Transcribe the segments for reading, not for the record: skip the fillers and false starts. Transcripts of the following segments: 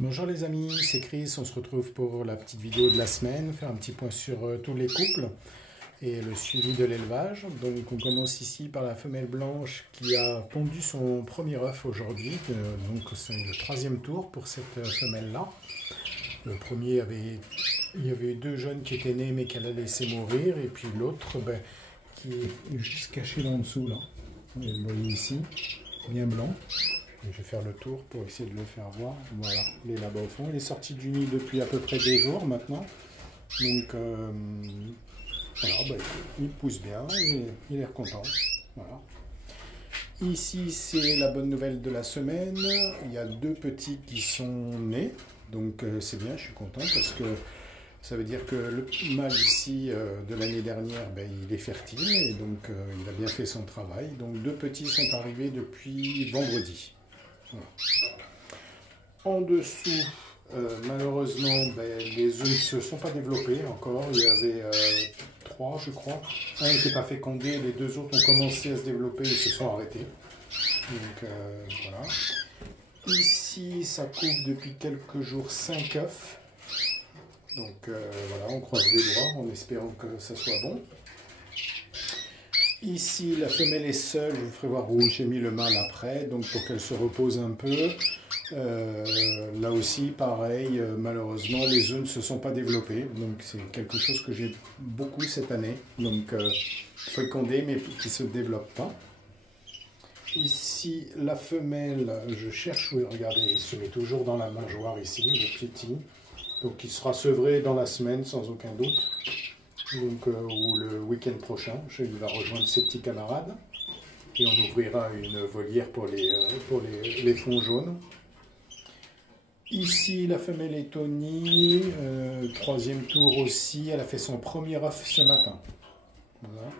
Bonjour les amis, c'est Chris, on se retrouve pour la petite vidéo de la semaine, faire un petit point sur tous les couples et le suivi de l'élevage. Donc on commence ici par la femelle blanche qui a pondu son premier œuf aujourd'hui, donc c'est le troisième tour pour cette femelle-là. Le premier, il y avait deux jeunes qui étaient nés mais qu'elle a laissé mourir, et puis l'autre qui est juste caché là en dessous, là. Vous le voyez ici, bien blanc. Je vais faire le tour pour essayer de le faire voir. Voilà, il est là-bas au fond. Il est sorti du nid depuis à peu près 2 jours maintenant. Donc, voilà, il pousse bien, il est content. Voilà. Ici, c'est la bonne nouvelle de la semaine. Il y a 2 petits qui sont nés. Donc, c'est bien, je suis content parce que ça veut dire que le mâle ici de l'année dernière, il est fertile et donc il a bien fait son travail. Donc, 2 petits sont arrivés depuis vendredi. Voilà. En dessous, malheureusement, les œufs ne se sont pas développés encore. Il y avait 3, je crois. Un n'était pas fécondé, les 2 autres ont commencé à se développer et se sont arrêtés. Donc voilà. Ici, ça coupe depuis quelques jours 5 œufs. Donc voilà, on croise les doigts en espérant que ça soit bon. Ici, la femelle est seule, je vous ferai voir où j'ai mis le mâle après, donc pour qu'elle se repose un peu. Là aussi, pareil, malheureusement, les œufs ne se sont pas développés, donc c'est quelque chose que j'ai beaucoup cette année. Donc, fécondé, mais qui ne se développe pas. Ici, la femelle, je cherche où, regardez, il se met toujours dans la mangeoire ici, le petit. Donc, il sera sevré dans la semaine, sans aucun doute. Donc, ou le week-end prochain, il va rejoindre ses petits camarades et on ouvrira une volière pour les fonds jaunes. Ici, la femelle est au nid, 3e tour aussi, elle a fait son premier œuf ce matin. Voilà.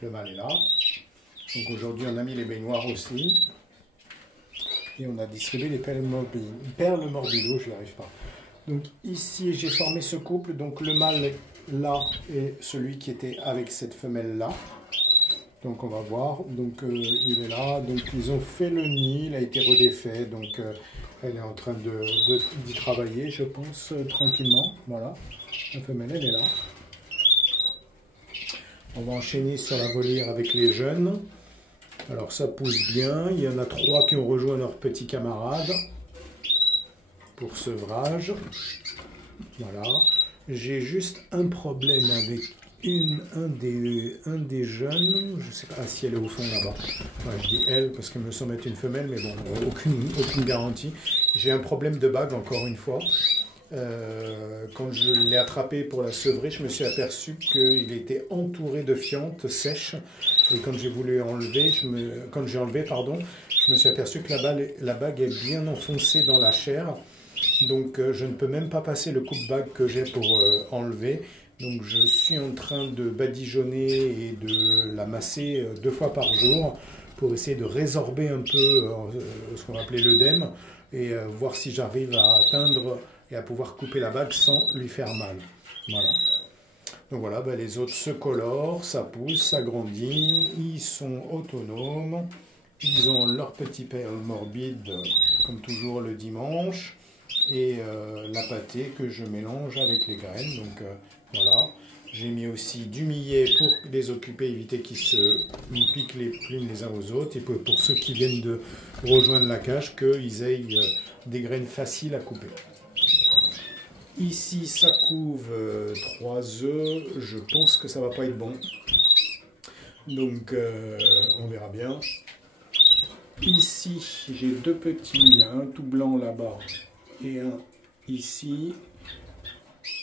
Le mâle est là. Donc aujourd'hui, on a mis les baignoires aussi et on a distribué les perles morbido, je n'y arrive pas. Donc ici, j'ai formé ce couple, donc le mâle là et celui qui était avec cette femelle là. Donc on va voir, donc il est là, donc ils ont fait le nid, il a été redéfait, donc elle est en train d'y travailler, je pense, tranquillement. Voilà, la femelle elle est là. On va enchaîner sur la volière avec les jeunes. Alors ça pousse bien, il y en a 3 qui ont rejoint leurs petits camarades pour sevrage. Voilà. J'ai juste un problème avec un des jeunes. Je ne sais pas si elle est au fond là-bas. Ouais, je dis elle parce qu'elle me semble être une femelle, mais bon, aucune garantie. J'ai un problème de bague encore une fois. Quand je l'ai attrapé pour la sevrer, je me suis aperçu qu'il était entouré de fientes sèches. Et quand j'ai voulu enlever, quand j'ai enlevé, pardon, je me suis aperçu que la bague est bien enfoncée dans la chair. Donc je ne peux même pas passer le coupe-bague que j'ai pour enlever. Donc je suis en train de badigeonner et de la masser 2 fois par jour pour essayer de résorber un peu ce qu'on va appeler l'œdème et voir si j'arrive à atteindre et à pouvoir couper la bague sans lui faire mal. Voilà. Donc voilà, les autres se colorent, ça pousse, ça grandit, ils sont autonomes, ils ont leur petit perle morbide comme toujours le dimanche. Et la pâtée que je mélange avec les graines. Donc voilà, j'ai mis aussi du millet pour les occuper, éviter qu'ils se piquent les plumes les uns aux autres, et pour ceux qui viennent de rejoindre la cage, qu'ils aient des graines faciles à couper. Ici, ça couve 3 œufs, je pense que ça va pas être bon. Donc on verra bien. Ici, j'ai 2 petits, il y a un tout blanc là-bas et un ici.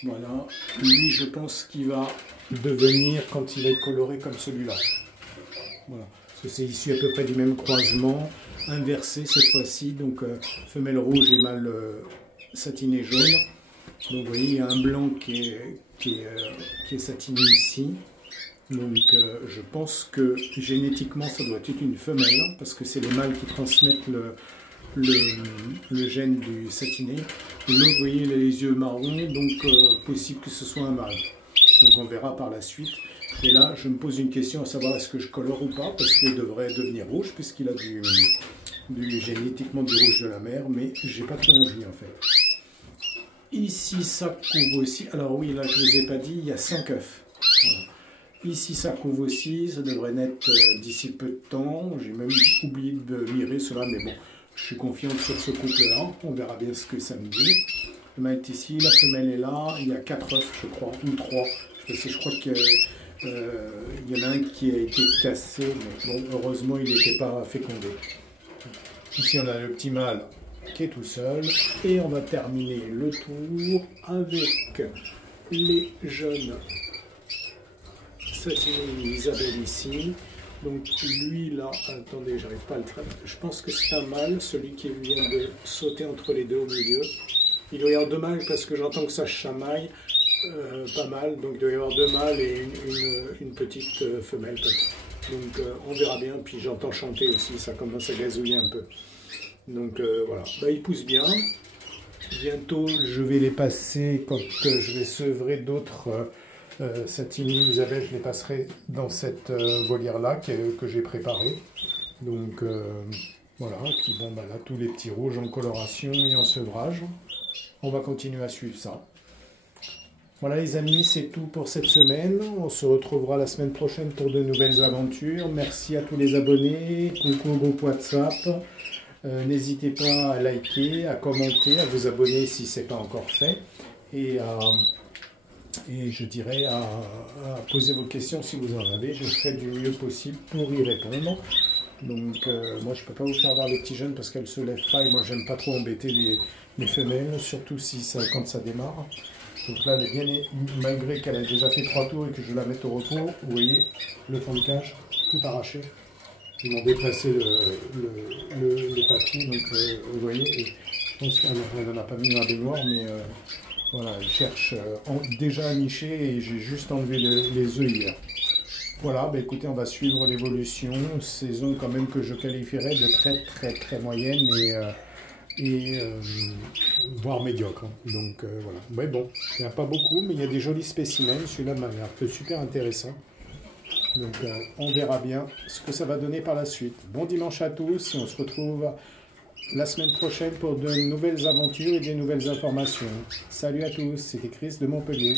Voilà, lui je pense qu'il va devenir, quand il va être coloré comme celui-là. Voilà, parce que c'est issu à peu près du même croisement, inversé cette fois-ci, donc femelle rouge et mâle satiné jaune. Donc vous voyez, il y a un blanc qui est satiné ici. Donc je pense que génétiquement ça doit être une femelle, parce que c'est les mâles qui transmettent le gène du satiné. L'autre, vous voyez, il a les yeux marrons, donc possible que ce soit un mâle. Donc on verra par la suite. Et là, je me pose une question à savoir est-ce que je colore ou pas, parce qu'il devrait devenir rouge, puisqu'il a génétiquement du rouge de la mer, mais j'ai pas trop envie en fait. Ici, ça couvre aussi. Alors oui, là, je ne vous ai pas dit, il y a 5 œufs. Voilà. Ici, ça couvre aussi, ça devrait naître d'ici peu de temps. J'ai même oublié de mirer cela, mais bon, je suis confiant sur ce couple-là. On verra bien ce que ça me dit. Le mâle est ici, la femelle est là. Il y a 4 œufs, je crois, ou 3. Je crois qu'il y en a un qui a été cassé, mais bon, heureusement, il n'était pas fécondé. Ici, on a le petit mâle qui est tout seul. Et on va terminer le tour avec les jeunes Satinine Isabelle ici. Donc lui là, attendez, j'arrive pas à le faire. Je pense que c'est un mâle, celui qui vient de sauter entre les deux au milieu. Il doit y avoir 2 mâles parce que j'entends que ça chamaille pas mal. Donc il doit y avoir 2 mâles et une petite femelle peut-être. Donc on verra bien. Puis j'entends chanter aussi, ça commence à gazouiller un peu. Donc voilà, bah, ils poussent bien. Bientôt je vais les passer quand je vais sevrer d'autres Satinine Isabelle, je les passerai dans cette volière-là que j'ai préparée. Donc voilà, puis bon, bah là, tous les petits rouges en coloration et en sevrage. On va continuer à suivre ça. Voilà les amis, c'est tout pour cette semaine. On se retrouvera la semaine prochaine pour de nouvelles aventures. Merci à tous les abonnés. Coucou au groupe WhatsApp. N'hésitez pas à liker, à commenter, à vous abonner si ce n'est pas encore fait. Et je dirais à poser vos questions si vous en avez. Je ferai du mieux possible pour y répondre. Donc moi je ne peux pas vous faire voir les petits jeunes parce qu'elles ne se lèvent pas et moi j'aime pas trop embêter les femelles, surtout si quand ça démarre. Donc là elle est bien, malgré qu'elle ait déjà fait 3 tours et que je la mette au repos, vous voyez le fond de cage tout arraché. Ils m'ont déplacé le papier, donc vous voyez, et je pense qu'elle n'en a pas mis dans la baignoire, mais voilà, elle cherche déjà à nicher et j'ai juste enlevé les œufs hier. Voilà, bah écoutez, on va suivre l'évolution, saison quand même que je qualifierais de très moyenne et voire médiocre. Donc voilà, mais bon, il n'y en a pas beaucoup, mais il y a des jolis spécimens, celui-là m'a l'air super intéressant. Donc on verra bien ce que ça va donner par la suite. Bon dimanche à tous et on se retrouve la semaine prochaine pour de nouvelles aventures et des nouvelles informations. Salut à tous, c'était Chris de Montpellier.